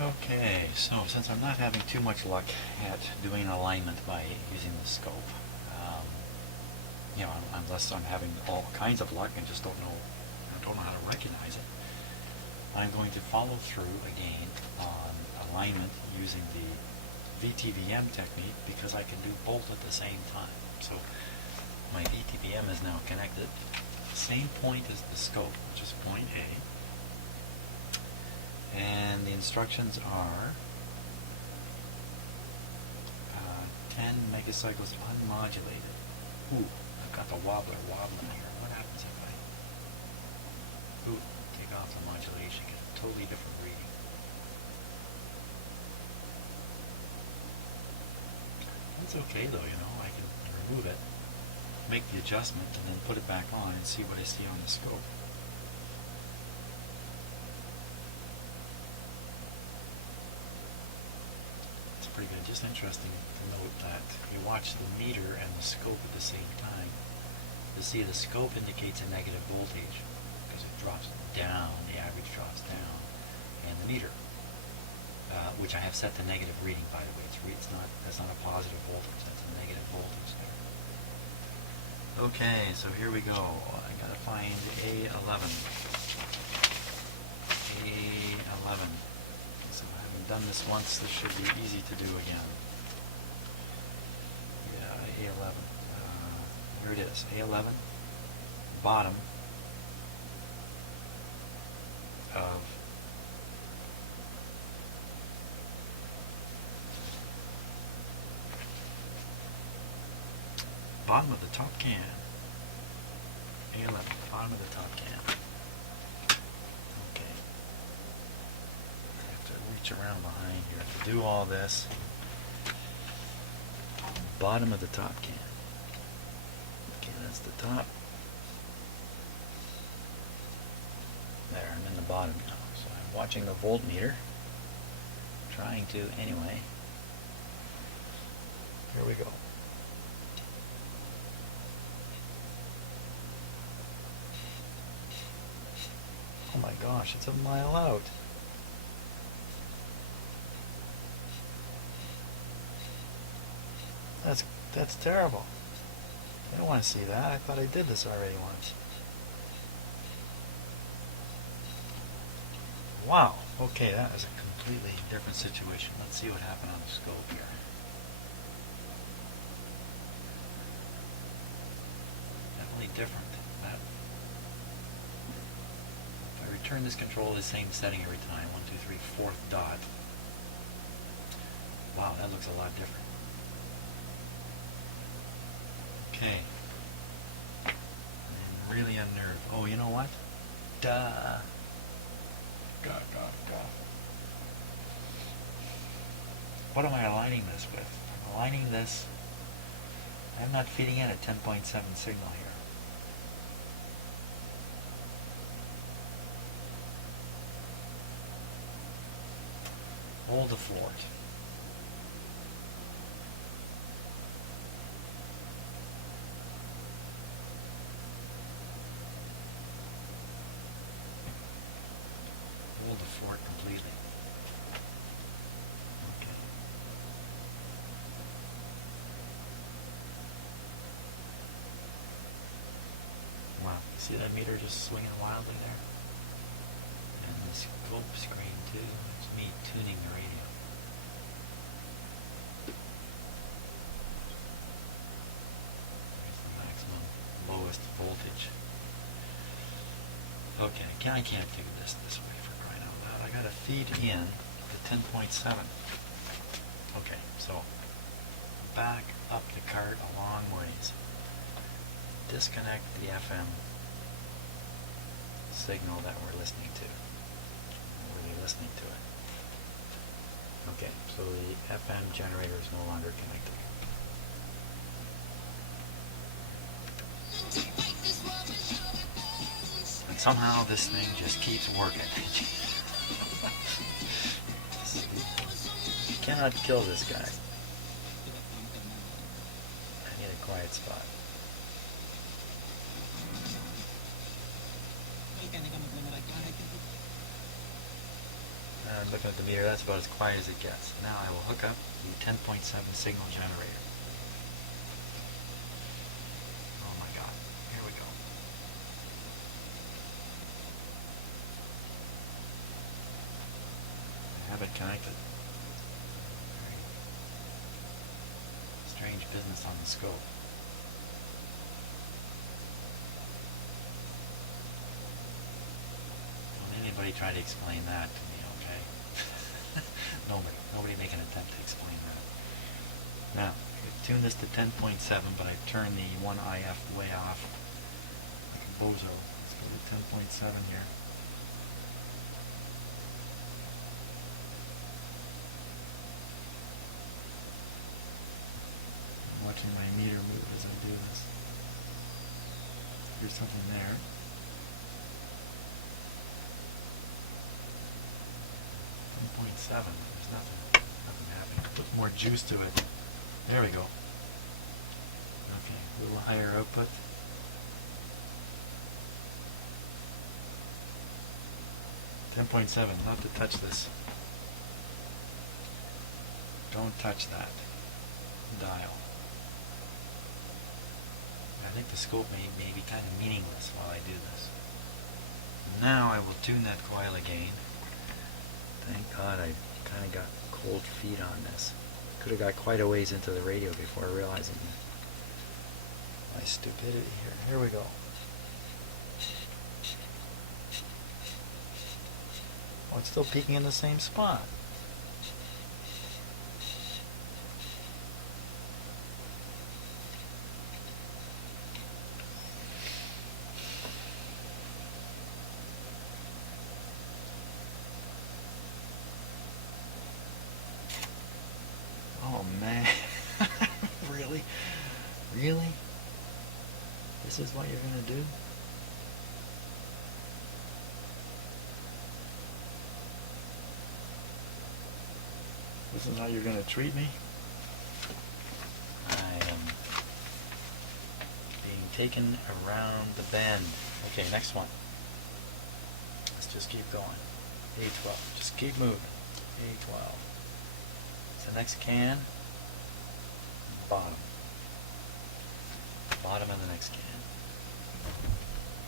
Okay, so since I'm not having too much luck at doing alignment by using the scope, unless I'm having all kinds of luck and just don't know how to recognize it, I'm going to follow through again on alignment using the VTVM technique because I can do both at the same time. So my VTVM is now connected, same point as the scope, which is point A. And the instructions are 10 megacycles unmodulated. Ooh, I've got the wobbler wobbling here. What happens if I take off the modulation, get a totally different reading? It's okay though, I can remove it, make the adjustment, and then put it back on and see what I see on the scope. Pretty good. Just interesting to note that you watch the meter and the scope at the same time. You see the scope indicates a negative voltage because it drops down, the average drops down, and the meter, which I have set to negative reading, by the way. That's not a positive voltage, that's a negative voltage there. Okay, so here we go. I gotta find A11. A11. Done this once, this should be easy to do again. Yeah, A11. Here it is, A11, bottom of the top can. A11, bottom of the top can. Reach around behind here to do all this. Bottom of the top can. Okay, that's the top. There, I'm in the bottom now. So I'm watching the voltmeter. Trying to anyway. Here we go. Oh my gosh, it's a mile out. That's terrible. I don't want to see that. I thought I did this already once. Wow. Okay, that is a completely different situation. Let's see what happened on the scope here. Definitely different. If I return this control to the same setting every time, 1, 2, 3, 4th dot. Wow, that looks a lot different. Okay. I'm really unnerved. Oh, you know what? Duh. God. What am I aligning this with? I'm aligning this. I'm not feeding in a 10.7 signal here. Hold the floor. The fort completely. Okay. Wow, see that meter just swinging wildly there? And the scope screen too. It's me tuning the radio. There's the maximum lowest voltage. Okay, I can't do this way for crying out loud. I gotta feed in the 10.7. Okay, so back up the cart a long ways. Disconnect the FM signal that we're listening to. We're really listening to it. Okay, so the FM generator is no longer connected. Somehow this thing just keeps working. You cannot kill this guy. I need a quiet spot. I'm looking at the meter, that's about as quiet as it gets. Now I will hook up the 10.7 signal generator. Oh my god, here we go. I have it connected. Strange business on the scope. Don't anybody try to explain that to me, okay? Nobody make an attempt to explain that. Now, I've tuned this to 10.7, but I've turned the one IF way off like a bozo. Let's go to 10.7 here. I'm watching my meter move as I do this. Here's something there. 10.7. There's nothing happening. Put more juice to it. There we go. Okay, a little higher output. $10.7. Not to touch this. Don't touch that dial. I think the scope may be kind of meaningless while I do this. Now I will tune that coil again. Thank God I kind of got cold feet on this. Could have got quite a ways into the radio before realizing my stupidity here. Here we go. Oh, it's still peaking in the same spot. Oh man, really? Really? This is what you're gonna do? This is how you're gonna treat me? I am being taken around the bend. Okay, next one. Let's just keep going. A12, just keep moving. A12. The next can, bottom of the next can.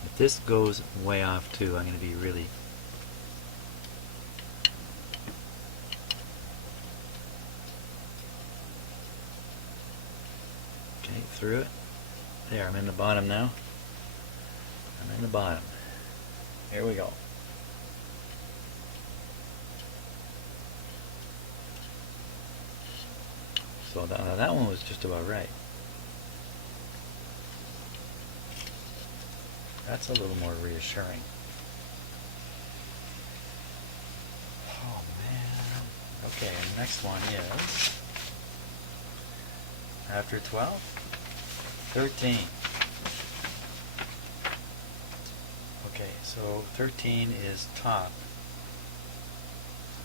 If this goes way off too, I'm going to be really okay, through it. There, I'm in the bottom now. I'm in the bottom. Here we go. So that one was just about right. That's a little more reassuring. Oh man. Okay, and the next one is after 12, 13. Okay, so 13 is top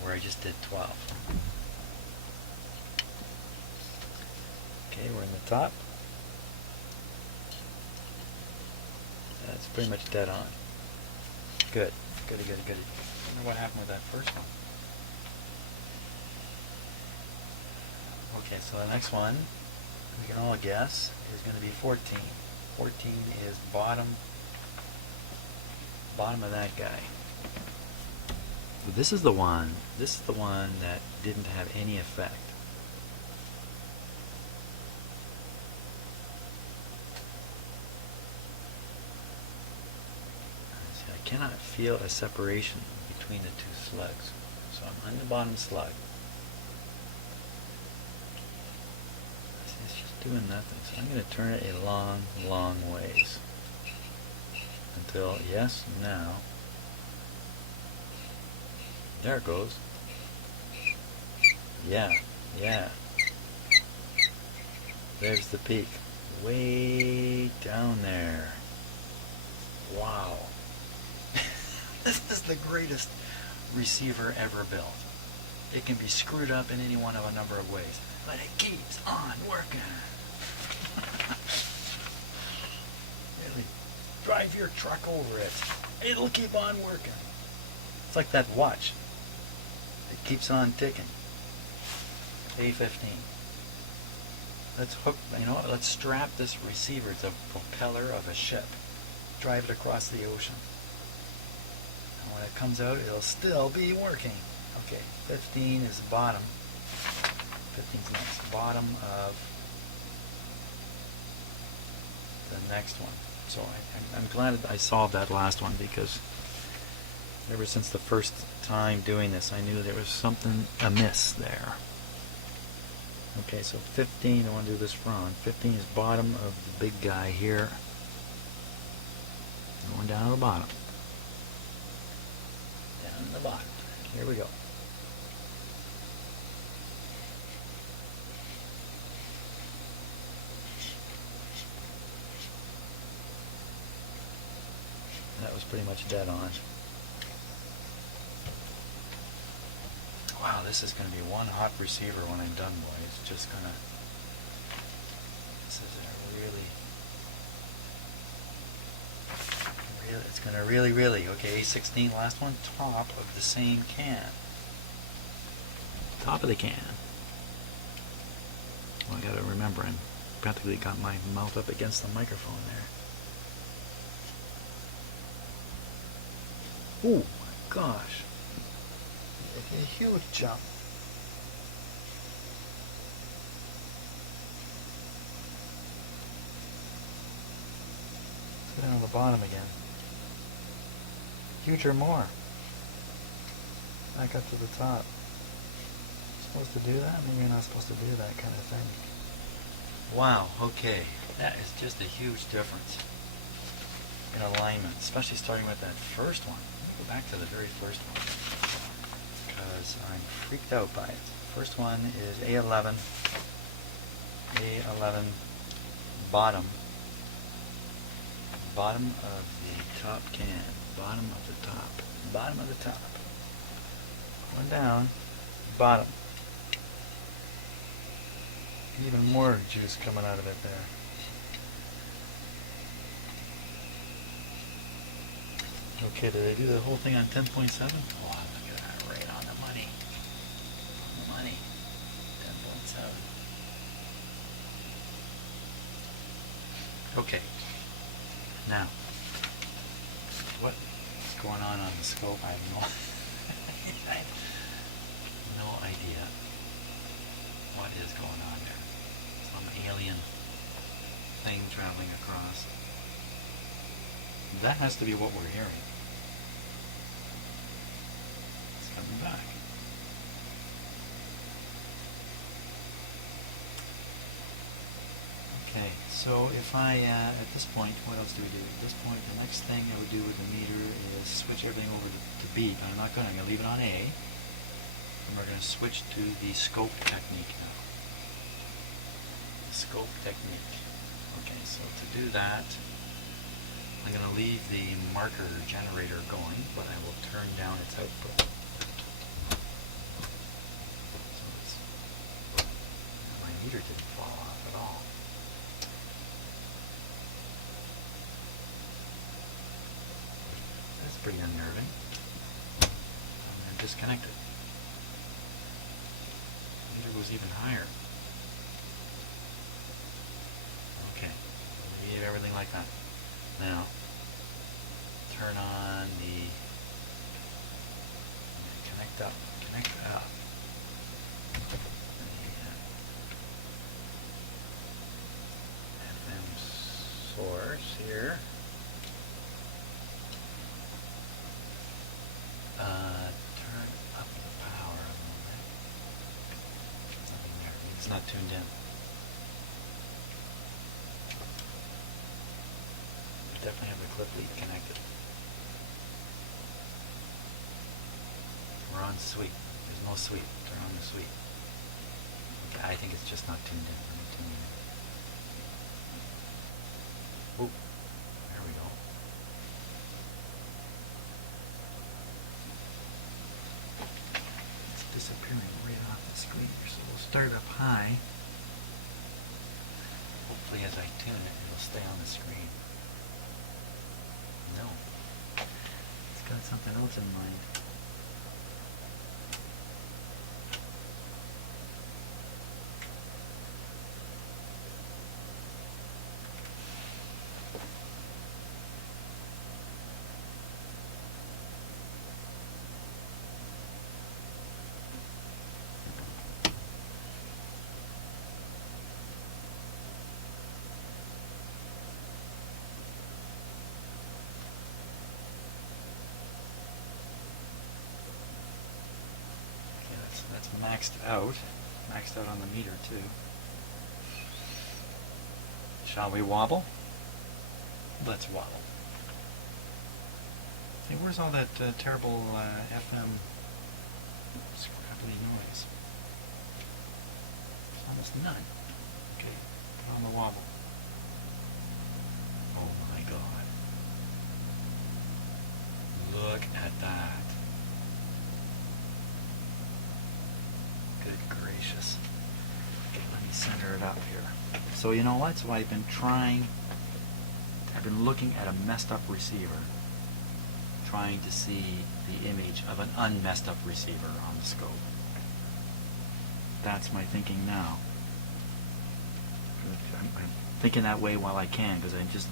where I just did 12. Okay, we're in the top. That's pretty much dead on. Good. Good. I wonder what happened with that first one. Okay, so the next one, we can all guess, is going to be 14. 14 is bottom of that guy. So this is the one that didn't have any effect. I cannot feel a separation between the two slugs. So I'm on the bottom slug. It's just doing nothing. So I'm going to turn it a long ways. Until, yes, now. There it goes. Yeah. There's the peak. Way down there. Wow. This is the greatest receiver ever built. It can be screwed up in any one of a number of ways, but it keeps on working. Really, drive your truck over it. It'll keep on working. It's like that watch. It keeps on ticking. A15. Let's hook, you know what, let's strap this receiver to the propeller of a ship. Drive it across the ocean. And when it comes out, it'll still be working. Okay, 15 is the bottom. 15's next. Bottom of the next one. So I'm glad I solved that last one, because ever since the first time doing this, I knew there was something amiss there. Okay, so 15, I want to do this wrong. 15 is bottom of the big guy here. Going down to the bottom. Down to the bottom. Here we go. That was pretty much dead on. Wow, this is going to be one hot receiver when I'm done, boys. It's just going to... This is a really... It's going to really... Okay, A16, last one. Top of the same can. Top of the can. Well, I got to remember, I practically got my mouth up against the microphone there. Ooh, my gosh. A huge jump. Let's go down to the bottom again. Huge or more. Back up to the top. Supposed to do that? Maybe you're not supposed to do that kind of thing. Wow, okay. That is just a huge difference in alignment, especially starting with that first one. Let me go back to the very first one, because I'm freaked out by it. First one is A11, bottom of the top can, bottom of the top. Going down, bottom. Even more juice coming out of it there. Okay, did I do the whole thing on 10.7? Wow, look at that, right on the money. On the money. 10.7. Okay. Now, what's going on the scope? I have no idea what is going on there. Some alien thing traveling across. That has to be what we're hearing. It's coming back. Okay, so if I, at this point, what else do we do? At this point, the next thing I would do with the meter is switch everything over to beat. I'm not going to, I'm going to leave it on A. And we're going to switch to the scope technique now. The scope technique. Okay, so to do that, I'm going to leave the marker generator going, but I will turn down its output. So it's, my meter didn't fall off at all. That's pretty unnerving. I'm going to disconnect it. The meter was even higher. Okay, leave everything like that. Now, turn on the, connect up, the FM source here. Turn up the power a little bit. Nothing there, it's not tuned in. Definitely have the clip lead connected. We're on sweep. There's no sweep. Turn on the sweep. Okay, I think it's just not tuned in. Let me tune in. Oop. There we go. It's disappearing right off the screen here. So we'll start up high. Hopefully as I tune it, it'll stay on the screen. No. It's got something else in mind. It's maxed out on the meter too. Shall we wobble? Let's wobble. Hey, where's all that terrible FM scrapply noise? There's almost none. Okay, put on the wobble. Oh my God. Look at that. Good gracious. Okay, let me center it up here. So you know what? So I've been looking at a messed up receiver, trying to see the image of an unmessed up receiver on the scope. That's my thinking now. I'm thinking that way while I can, because I just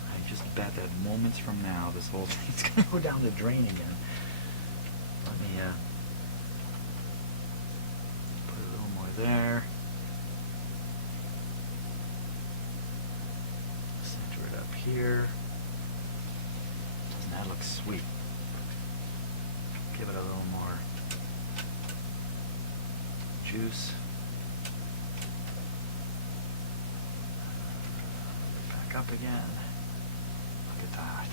bet that moments from now this whole thing's going to go down the drain again. Let me put a little more there. Center it up here. Doesn't that look sweet? Give it a little more juice. Back up again. Look at that.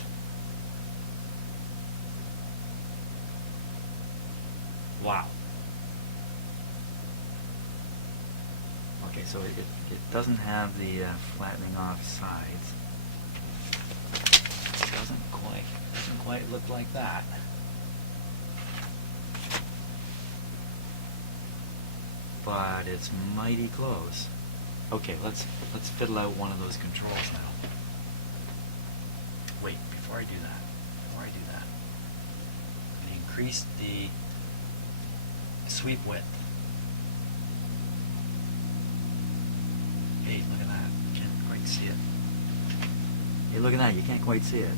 Wow. Okay, so it doesn't have the flattening off sides. It doesn't quite look like that. But it's mighty close. Okay, let's fiddle out one of those controls now. Wait, before I do that, let me increase the sweep width. Hey, look at that. Can't quite see it. Hey, look at that. You can't quite see it.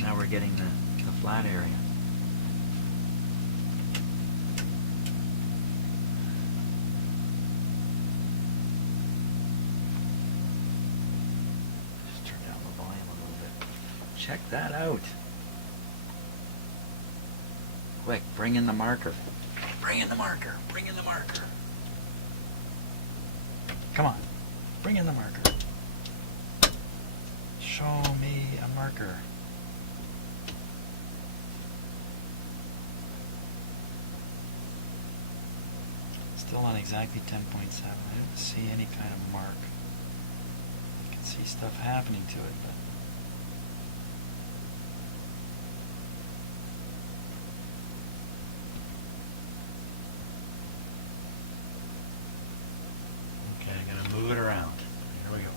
Now we're getting the flat area. Just turn down the volume a little bit. Check that out. Quick, bring in the marker. Bring in the marker. Bring in the marker. Come on. Bring in the marker. Show me a marker. Still on exactly 10.7. I didn't see any kind of mark. I can see stuff happening to it, but okay, I'm gonna move it around. Here we go.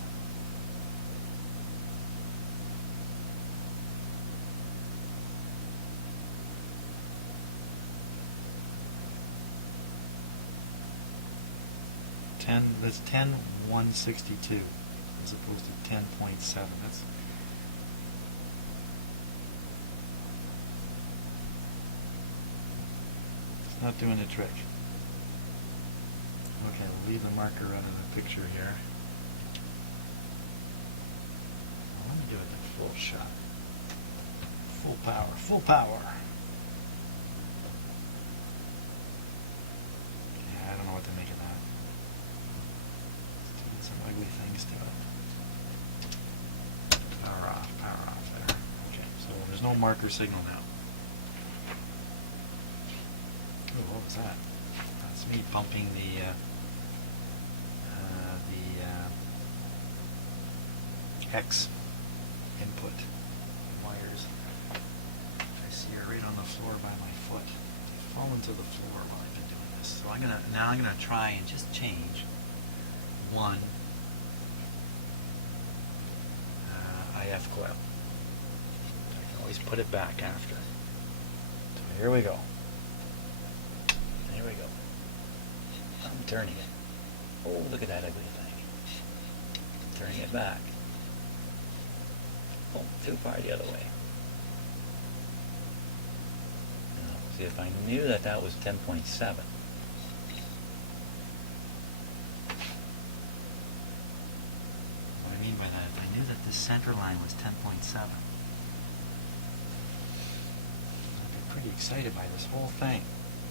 That's 10.162 as opposed to 10.7. That's it's not doing the trick. Okay, we'll leave the marker out of the picture here. Well, let me do it in full shot. Full power, full power. Yeah, I don't know what to make of that. Some ugly things to it. Power off there. Okay, so there's no marker signal now. Oh, what was that? That's me pumping the X input wires. I see her right on the floor by my foot. They've fallen to the floor while I've been doing this. So I'm gonna try and just change one IF coil. I can always put it back after. So here we go. Here we go. I'm turning it. Oh, look at that ugly thing. Turning it back. Oh, too far the other way. Now, see, if I knew that was 10.7. What I mean by that, if I knew that this center line was 10.7, I'd be pretty excited by this whole thing.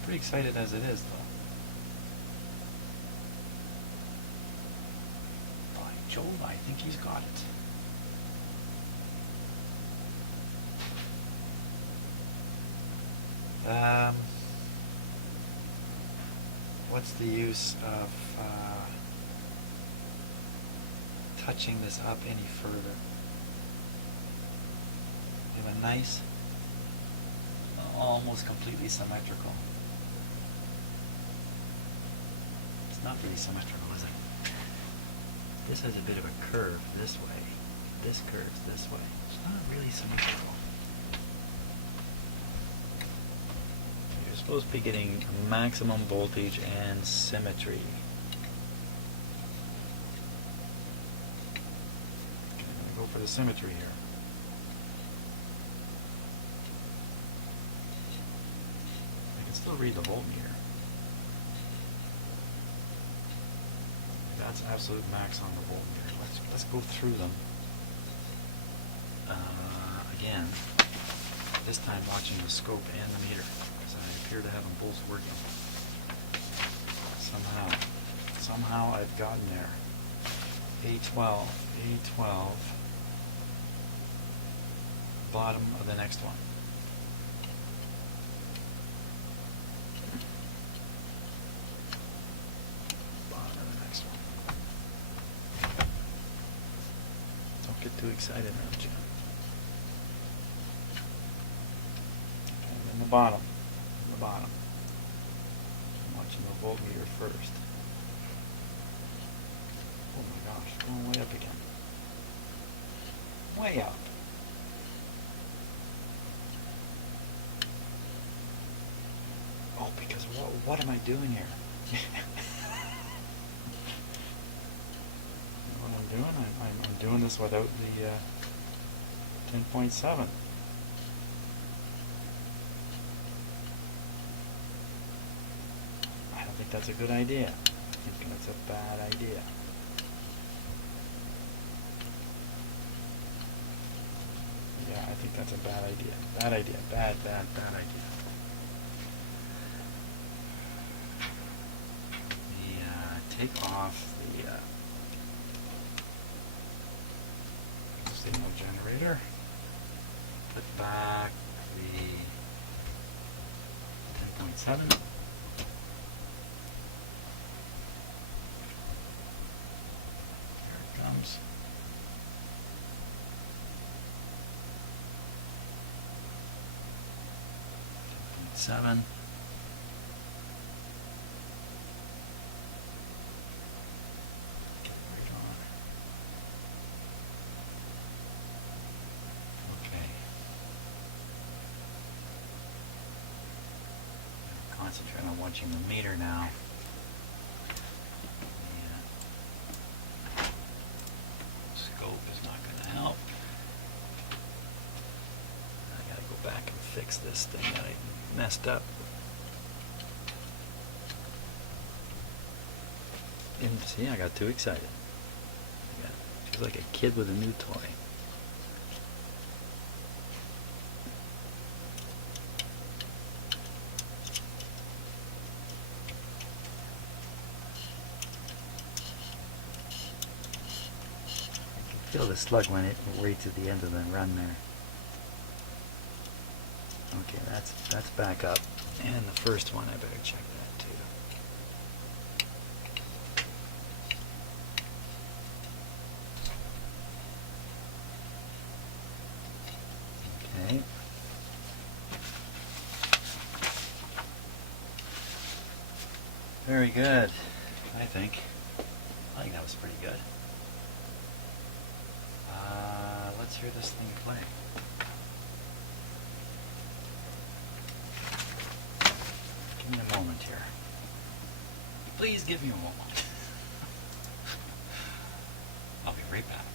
Pretty excited as it is, though. By Jove, I think he's got it. What's the use of touching this up any further? You have a nice, almost completely symmetrical. It's not really symmetrical, is it? This has a bit of a curve this way. This curves this way. It's not really symmetrical. You're supposed to be getting maximum voltage and symmetry. Okay, I'm going to go for the symmetry here. I can still read the voltmeter. That's absolute max on the voltmeter. Let's go through them. Again, this time watching the scope and the meter, because I appear to have them both working. Somehow I've gotten there. A12, A12, bottom of the next one. Bottom of the next one. Don't get too excited now, Jim. The bottom, I'm watching the voltmeter first. Oh my gosh, going way up again. Way up. Oh, because what am I doing here? What I'm doing? I'm doing this without the 10.7. I think that's a good idea. I think that's a bad idea. Yeah, I think that's a bad idea. Bad idea. Bad idea. Take off the signal generator. Put back the 10.7. Comes. Seven. Okay. Concentrate on watching the meter now. Fix this thing that I messed up. And see, I got too excited. She's like a kid with a new toy. I can feel the slug when it waits at the end of the run there. Okay, that's back up. And the first one, I better check that too. Okay. Very good, I think. I think that was pretty good. Let's hear this thing play. Give me a moment here. Please give me a moment. I'll be right back.